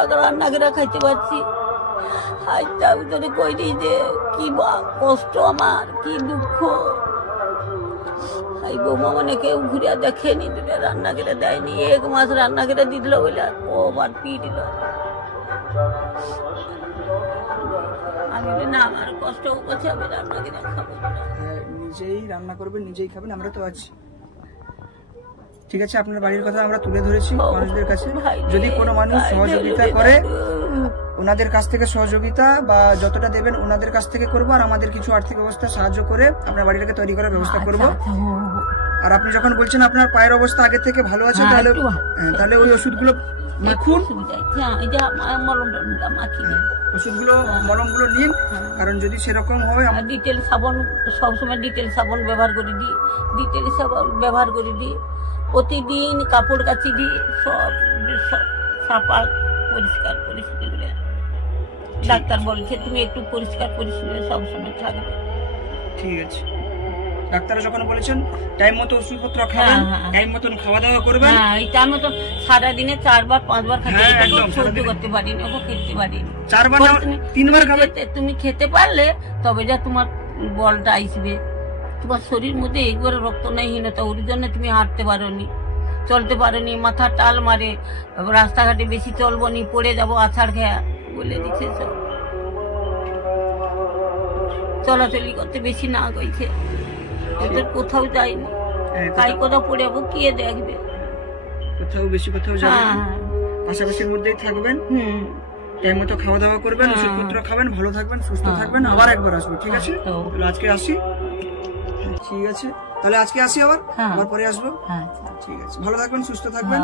টাকা রান্না করে খাইতে পারছি। হাইটা ভিতরে কইনি যে কি কষ্ট আমার, কি দুঃখ। এই বৌমা মানে কেউ ঘুরিয়া দেখেনি, দুটো রান্না করে দেয়নি। 1 মাস রান্না করে দিল বলে ও আবার পি দিল। আমি না, আমার কষ্ট করছে, আমি রান্না করে খাবো। নিজেই রান্না করবেন, নিজেই খাবেন, আমরা তো আছি। ঠিক আছে, আপনার বাড়ির কথা আমরা তুলে ধরেছি মানুষদের কাছে। যদি কোনো মানুষ সহযোগিতা করে, ওনাদের কাছ থেকে সহযোগিতা বা যতটা দেবেন ওনাদের কাছ থেকে করবো, আর আমাদের কিছু আর্থিক অবস্থা সাহায্য করে আপনার বাড়িটাকে তৈরি করার ব্যবস্থা করবো। আর আপনি যখন বলছেন আপনার পায়ের অবস্থা আগে থেকে ভালো আছে, তাহলে ওই ওষুধগুলো মাখুন, ওষুধগুলো মলমগুলো নিন। কারণ যদি সেরকম হয়, ডিটেল সাবান সবসময় ডিটেল সাবান ব্যবহার করে দিই, ডিটেল সাবান ব্যবহার করে দিই, প্রতিদিন কাপড় কাচি দিই, সব সাফা পরিষ্কার পরিষ্কার। ডাক্তার বলছে তুমি একটু পরিষ্কার পরিষ্কার সবসময় থাকবে। ঠিক আছে, ডাক্তার যখন বলেছেন টাইম মতো ওষুধপত্র খাবেন, টাইম মতন খাওয়া দাওয়া করবেন। এই টাইম মতো সারাদিনে 4 বার 5 বার খেতে সহ্য করতে পারিনি, ওকে খেতে পারিনি। 4 বার 3 বার খাবে। তুমি খেতে পারলে তবে যা তোমার বলটা আসবে। তোমার শরীর মধ্যে একবার রক্ত নেই হীনতা, ওর জন্য তুমি হাঁটতে পারোনি, চলতে পারোনি, মাথা টাল মারে, রাস্তাঘাটে বেশি চলবো নি, পড়ে যাবো আছাড় খেয়া বলে দিচ্ছে। সব চলাচলি করতে বেশি না কইছে, ওদের কোথাও যায়নি। তাই কোথাও পড়ে যাবো, কে দেখবে? কোথাও বেশি কোথাও যাবেন, পাশাপাশির মধ্যেই থাকবেন, টাইম মতো খাওয়া দাওয়া করবেন, ওষুধপত্র খাবেন, ভালো থাকবেন, সুস্থ থাকবেন। আবার একবার আসবো, ঠিক আছে? তাহলে আজকে আসি। ঠিক আছে, তাহলে আজকে আসি, আবার পরে আসবো। ঠিক আছে, ভালো থাকবেন, সুস্থ থাকবেন।